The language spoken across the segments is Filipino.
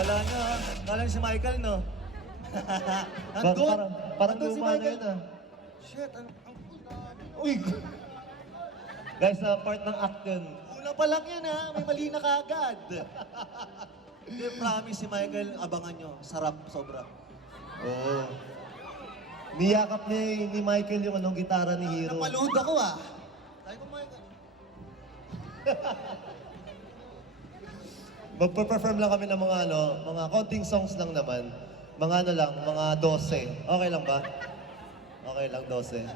Kala niyo si Michael, no? Andun! Parang Andun si luma na Michael. yun, ah. Shit, Uy! Guys, part ng act yun. una pa lang yan, ha? May mali na kaagad. Hindi, promise si Michael, abangan nyo. Sarap, sobra. Oo. Niyakap ni Michael yung anong gitara ni Hero. Napaluhod ako, ah. Sabi ko, Michael. Magpa-perform lang kami ng mga mga konting songs lang naman. Mga mga 12. Okay lang ba? Okay lang, 12.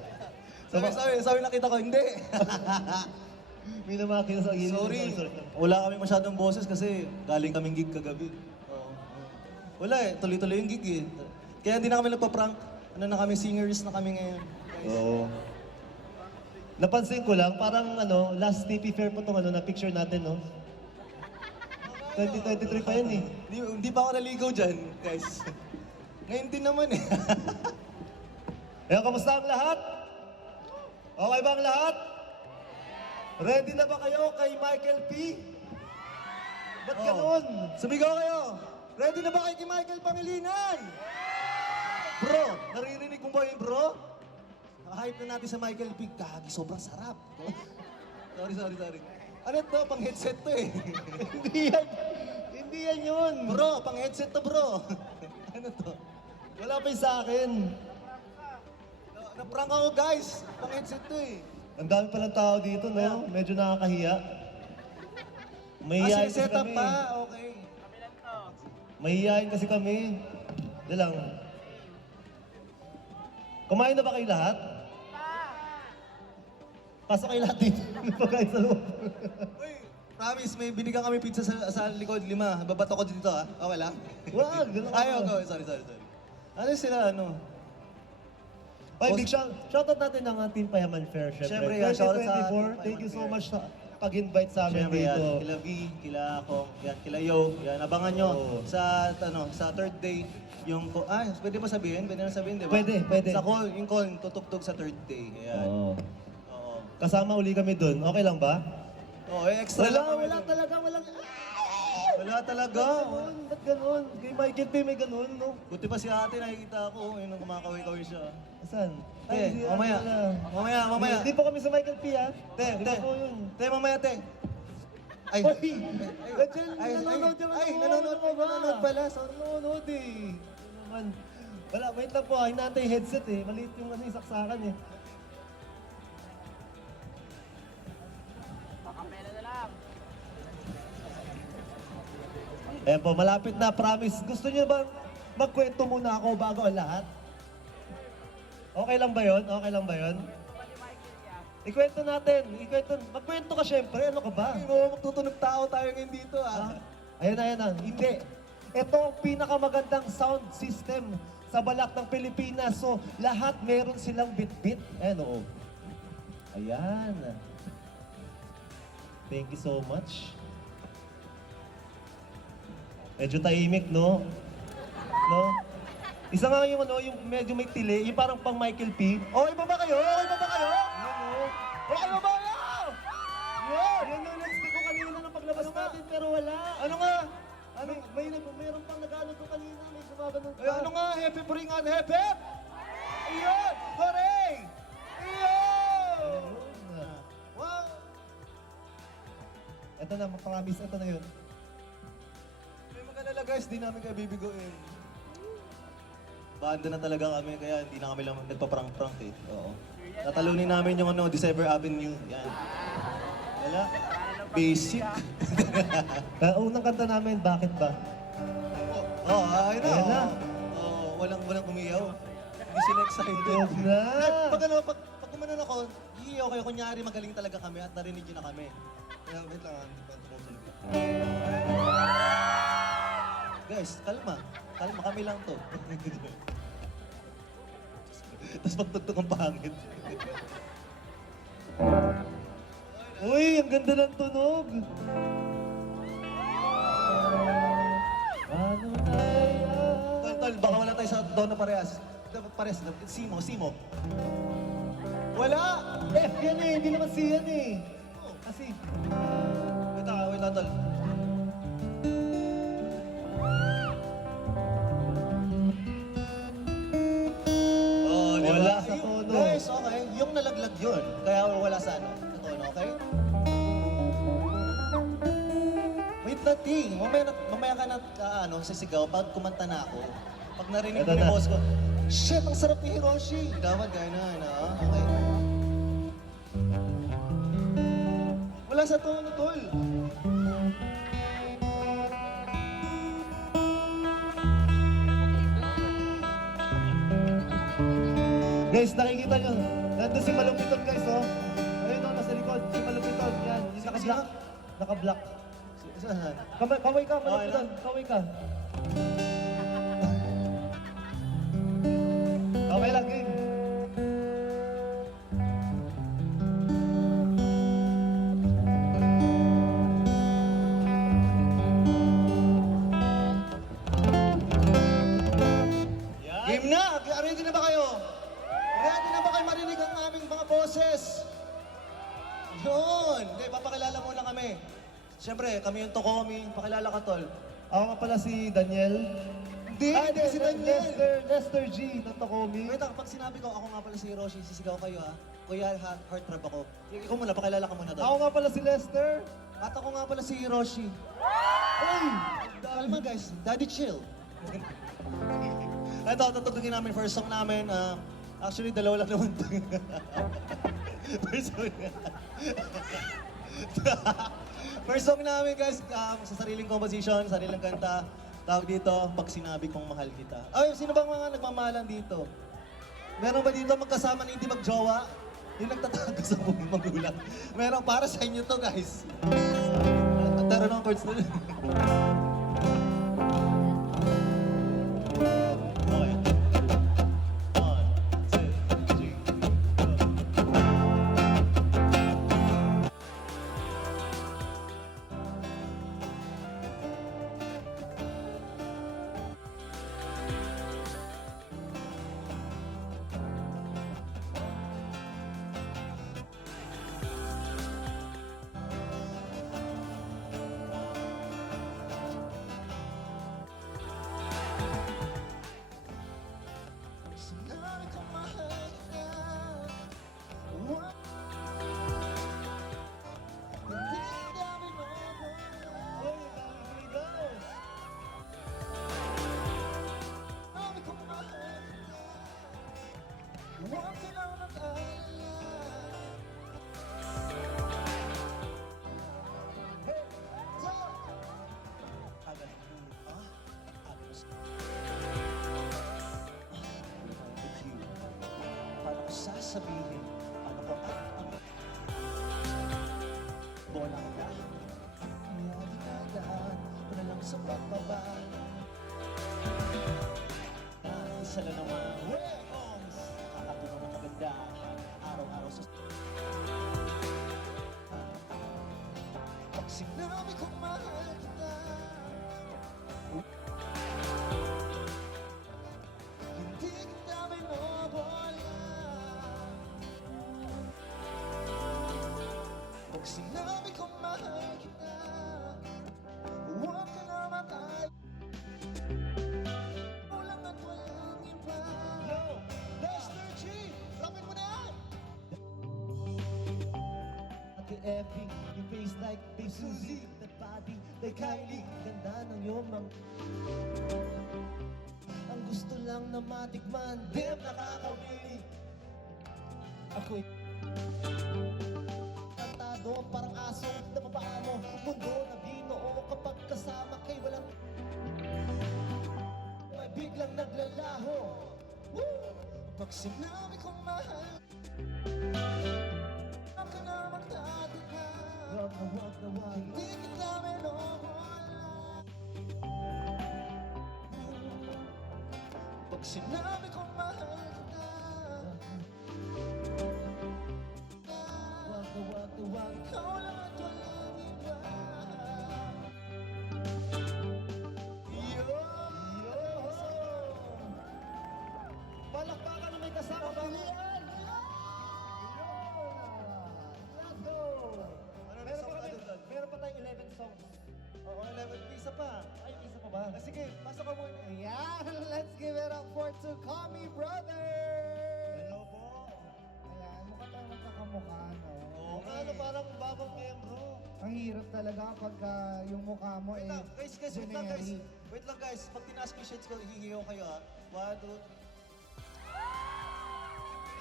Sabi nakita ko, hindi. May namakina sa gilid. Sorry. Wala kami masyadong boses kasi galing kaming gig kagabi. Oo. Wala eh, tuloy-tuloy yung gig eh. Kaya hindi na kami nagpa-prank. Ano na kami, singers na kami ngayon. Oo. Napansin ko lang, parang last TP Fair po itong na picture natin, no? 2023 pa yan eh. Hindi pa ako naligaw dyan, guys. Ngayon din naman eh. Ayan, kamusta ang lahat? Okay ba ang lahat? Ready na ba kayo kay Michael P? Ba't ganun? Sumigaw kayo! Ready na ba kayo kay Michael Pangilinan? Bro, naririnig mo ba yun, bro? Hype na natin sa Michael P. Gagi, sobrang sarap. Sorry. Ano to? Pang headset to eh. Hindi yan yun. Bro, pang headset to, bro. Ano to? Wala pa yung sa akin. Na-prank ako, guys. Pang headset to eh. Ang dami palang tao dito, no? Medyo nakakahiya. Mahihiyain kasi setup kami. pa, okay. Mahihiyain kasi kami. Hindi lang. Kumain na ba kayo lahat? Pasok kayo lahat dito. Pagkain sa loob. Uy, promise, may binigyan kami pizza sa likod, 5. Babato ko dito, ha? Okay lang? Wag, ganun ka. Ayaw ko. Sorry. Ano sila, ano? Oy, big shoutout natin ng Team Payaman Fair, syempre. Syempre, yan, shoutout sa Team 2024. Thank you so Payaman much sa pag-invite sa amin Siyempre dito. yan, kila V, kila ako, yan, kila Yo, yan, abangan nyo Oo. sa third day, pwede ba sabihin? Pwede na sabihin, di ba? Pwede. Sa call, yung call, tutugtog sa third day, yan. Oo. Oo. Kasama uli kami dun. Okay lang ba? Oo, extra lang kami Wala dun. talaga, walang... Wala talaga. Ba't ganun? Kay Michael P may ganun, no? Buti pa si ate, nakikita ko, yun ang kumakaway-kaway siya. Saan? Te, mamaya. Mamaya. Hindi pa kami sa Michael P, ha? Te, Iba po yun. mamaya, te. Ay, Hoy! Nanonood yung nanonood pala. Sorry. Nanonood eh. Ano naman? Wala, wait lang po. Hinahantay yung headset eh. Maliit yung yung saksakan eh. Pakapela na lang. Eh po, malapit na, promise. Gusto niyo ba magkwento muna ako bago ang lahat? Okay lang ba yun? Okay lang ba yun? Ikwento natin. Magkwento ka syempre. Ano ka ba? Ay, mo, magtutunog tao tayo ngayon dito, Ah, ayan na. Hindi. Ito ang pinakamagandang sound system sa balak ng Pilipinas. So, lahat meron silang bit-bit. Ayan, oo. Ayan. Thank you so much. Medyo tahimik, no? No? Isa nga yung yung medyo may tili, yung parang pang Michael P. Okay ba kayo? Okay ba kayo? Okay ba kayo? Yan yung next ko kanina ng paglabas natin, pero wala. Ano nga? Ano, mayroon pang nag-ano to kanina, may gumaganon Ay, ano nga? Happy Puringan, happy! Iyon! Hooray! Iyon! Wow! Ito na, promise, ito na yun. May mag-alala guys, di namin kayo bibiguin. Banda na talaga kami, kaya hindi na kami lang nagpa-prank-prank eh. Oo. Tatalunin namin yung December Avenue. Yan. Wala. Basic. Unang kanta namin, bakit ba? Ayun na. Ayan na. Walang umiyaw. Hindi sila excited. Huwag na. Pag kumanon ako, hihiyaw kayo. Kunyari magaling talaga kami at narinig nyo na kami. Kaya, wait lang, hindi pa tumutunog. Guys, kalma. Kalma, kami lang to. Tapos pagtugtog ang pangit. Uy, ang ganda ng tunog. Ano na yan? Tol, baka wala tayo sa Donna Parehas. Simo. Wala! F yan eh, hindi naman C yan eh. Kasi, Wait lang, tol. Yun, kaya wala sa ano, sa tono, okay? Wait na, Ting. Mamaya ka na, sisigaw pag kumanta na ako. Pag narinig Ito ko ni na. boss ko, shit, ang sarap ni Hiroshi. Dapat gano'n, okay. Wala sa tono, tol. Guys, nakikita nyo. Nandun si Malupiton, guys, oh. Ayun, oh, nasa likod. Si Malupiton. Yan, yung naka-black. Naka-black. Saan? Kaway ka, Okay Malupiton. lang. Kaway ka. Okay lang, game. Yan. Game na! Ready na ba kayo? Ready na ba kayo marinig ang aming mga boses? Yun! Okay, papakilala muna kami. Siyempre, kami yung Tokomi. Pakilala ka, tol. Ako nga pala si Daniel. Hindi, hindi si Daniel. Lester G. ng Tokomi. Wait, pag sinabi ko, ako nga pala si Hiroshi, sisigaw kayo ha. Kuya, heartthrob ako. Ikaw muna, pakilala ka muna, tol. Ako nga pala si Lester. At ako nga pala si Hiroshi. Ay! Kalma guys, daddy chill. Ito, tutugtugin namin first song namin. Actually, dalawa lang naman ito. First song. First song namin guys, sa sariling composition, sariling kanta. Tawag dito, pag sinabi kong mahal kita. Ay, sino bang mga nagmamahalan dito? Meron ba dito magkasama na hindi magjowa? Yung nagtatago sa buong magulang. Meron para sa inyo to guys. Taro ng chords na. Okay. 1, 2, 3, go. Sinabi kong mahal kita. Hindi kita binubula. Sinabi kong mahal kita. Huwag ka lang mag-alala. Hey, talk! Agad mo, agad mo. With you. Paano ko sasabihin? Paano ko bola ka? Kaya dinadaan ko na lang sa pagbaba. Isa lang naman. Weapons! Nakakatunaw ng maganda. Araw-araw sa... Pag sinabi kong mahal kita, hindi kita binobola. Pag sinabi kong mahal kita, huwag ka na matay. Walang at walang iba. Yo! Lester G! Lapit mo na yan! Ate Effie, your face like Babe Suzy. That body like Kylie. Ganda ng iyong mga... Ang gusto lang na matikman, damn nakakawili. Ako'y... Tratado parang aso na papaano. Mundo na binuo kapag kasama kay walang... May biglang naglalaho. Woo! Pag sinabi kong mahal, huwag ka na magtataka. Wag na wag na wag. Hindi kita binobola. Pag sinabi kong mahal kita, Wag na wag na wag. ikaw lang at walang iba. Yo! Palakpakan na may kasama pilihan! Let's go! Meron pa tayong 11 songs. Oo, 11 isa pa. Ay, isa pa ba? Sige, pasok ka muna. Ayan, let's give it up for Tokomi Brothers! Hello po. Ayan, mukha tayong magkakaroon mukha, no? Oo nga, ano, parang bagong miyembro. Ang hirap talaga pag yung mukha mo Wait eh lang, guys, wait lang, guys. generic. Wait lang, guys. Pag tinaas ko yung shades ko, hihiyaw kayo, ha? 1, 2, 3.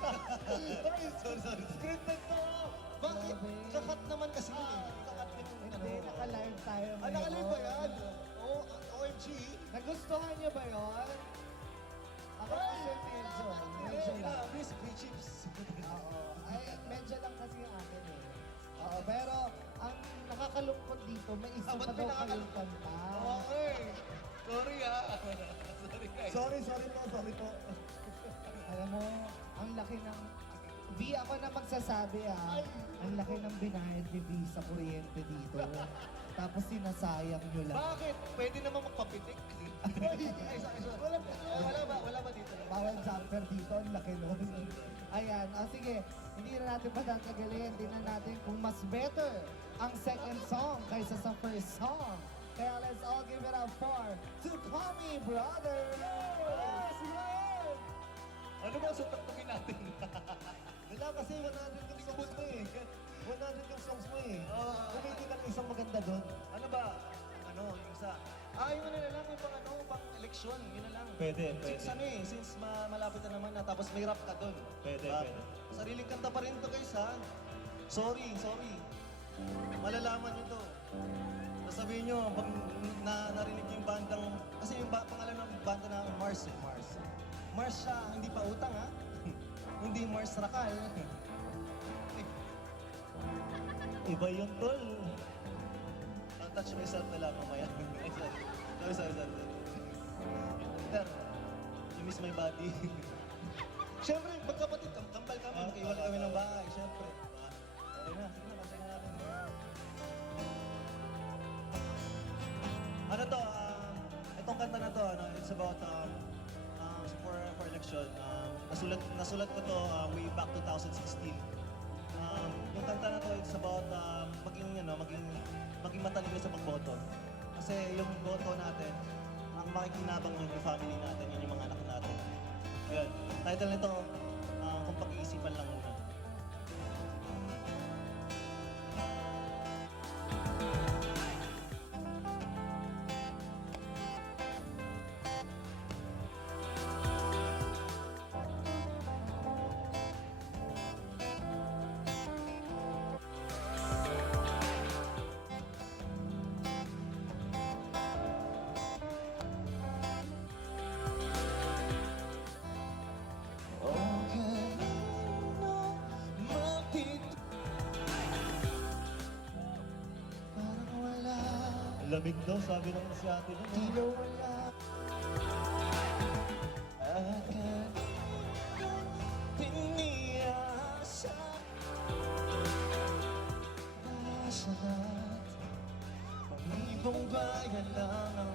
Ay, sorry. Scripted to! Bakit? Grabe. Kakat naman kasi yun, eh. Kakat din yung Hindi, naka-live tayo Ah, nakalive ba yan? Oo, OMG. Nagustuhan niyo ba yun? Ako kasi medyo lang. Please, free chips. Oo. Ay, medyo lang kasi yung akin eh. Oo, pero ang nakakalungkot dito, may isa Ah, ba't pa may daw kayong nakakalungkot? kanta. Okay. Sorry, ha. Sorry, guys. Sorry po. Alam mo, ang laki ng... V, ako na magsasabi ang laki ng binayad ni V sa kuryente dito. Tapos sinasayang nyo lang. Bakit? Pwede naman magpapitik. Ay, sorry. Wala ba dito? Bawal jumper dito, ang laki nun. Ayan, sige, hindi na natin patatagalin. Tingnan natin kung mas better ang second song kaysa sa first song. Kaya let's all give it up for To Call Me Brother! Yes, yes! Ano ba sutaktukin natin? Wala kasi 100 yung songs mo eh. 100 yung songs mo eh. Oo. Kumiti ka ng isang maganda doon. Ano ba? Yung isa. Yung ano na lang, yung pang eleksyon, yun na lang. Pwede. Since malapit na naman na, tapos may rap ka doon. Pwede. Sariling kanta pa rin to guys ha. Sorry. Malalaman nyo to. Sabihin nyo, pag narinig yung bandang, kasi yung pangalan ng banda na Mars eh. Mars siya, hindi pa utang ha. Hindi Mars Rakal. Iba yun, tol. I'll touch myself na lang mamaya. Sorry. Peter, you miss my body. Siyempre, magkapatid, kambal kami, magkaiwala kami ng bahay, siyempre. Okay na, sige na, kasi na natin. Ano to, itong kanta na to, it's about, for election. Nasulat ko to way back 2016. Yung kanta na to, it's about maging matalino sa pagboto. Kasi yung boto natin, ang makikinabang yun yung family natin, yun yung mga anak natin. Yun. Title nito, kung pag-iisipan lang muna. Lamig daw, sabi ng si ate nun. Tila wala agad piniyasa sa lahat pang-ibang bayan lang ang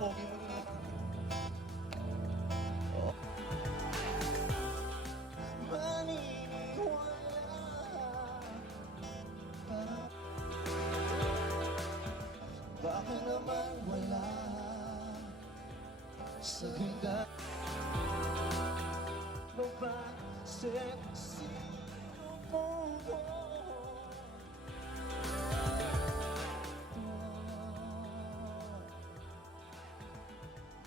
Pogi mo nila. Bakit naman wala sa ganda babae sexy mo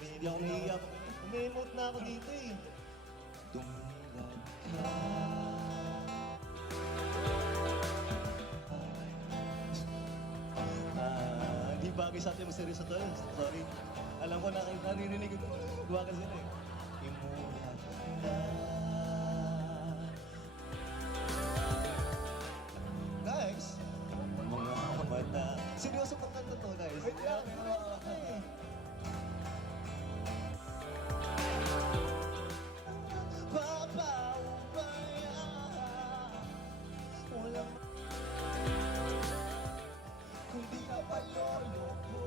Hindi ako naiiyak. Umi-emote na ako dito eh. Dumulad ka. Di bagay sa atin seryoso to eh. Sorry. Alam ko naririnig ko. Gawa kasi na eh. Imulat na. Guys, mga mata. Seryoso pang kanta to guys. Wait lang, seryoso to eh. Papaubaya. Walang kundi kapalolo ko.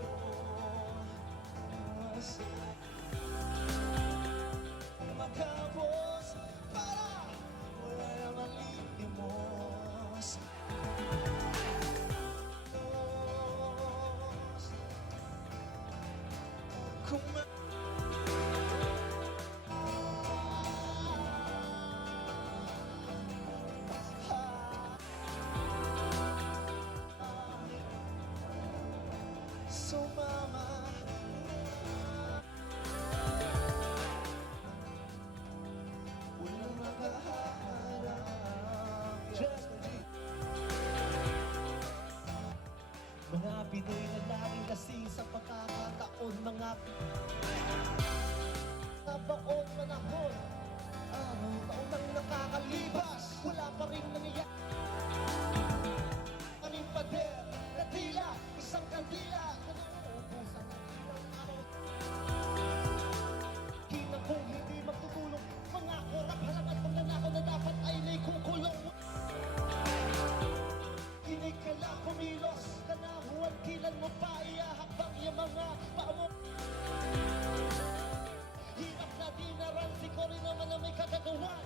naman na may kagagawan.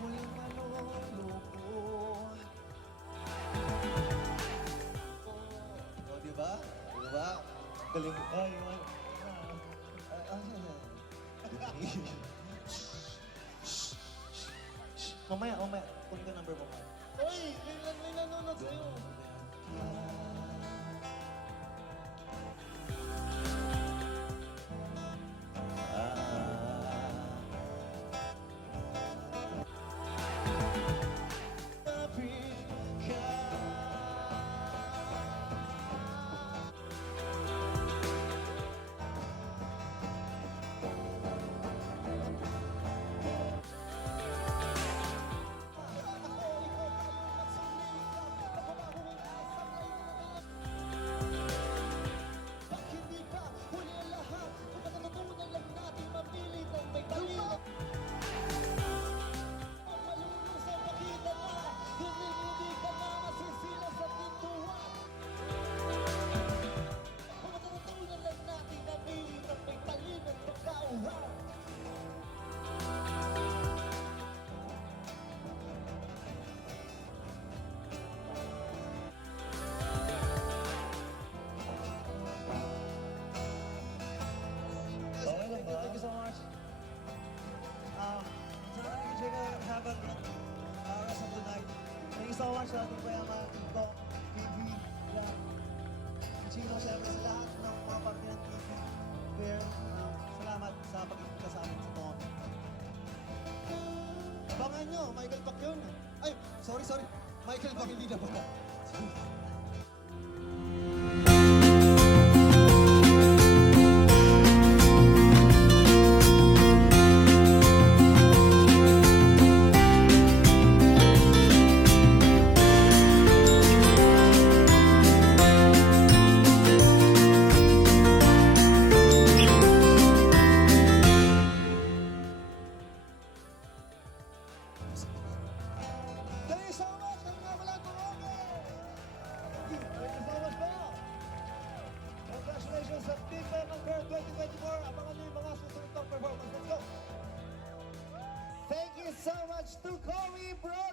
Walang maloloko. O, diba? Diba? Galing. Ay, ay. Mamaya, kunin ko number mo. Uy, may nanonood sa'yo. Okay lang ba? Thank you so much. Sana nag-enjoy ka have a good rest of the night. Thank you so much sa ating payaman, Tito, TV, yan. Chino, syempre sa lahat ng mga parte ng TV. Fair, salamat sa pag-ibig sa amin sa Tono. Abangan nyo, Michael Pacquiao. Ay, sorry. Michael Pacquiao pala. Thank you so much! Ang nga wala ko Thank you so much po. Congratulations sa Team Metal Girl 2024. Abangan niyo yung mga susunod na performance. Let's go! Thank you so much to Corey, bro!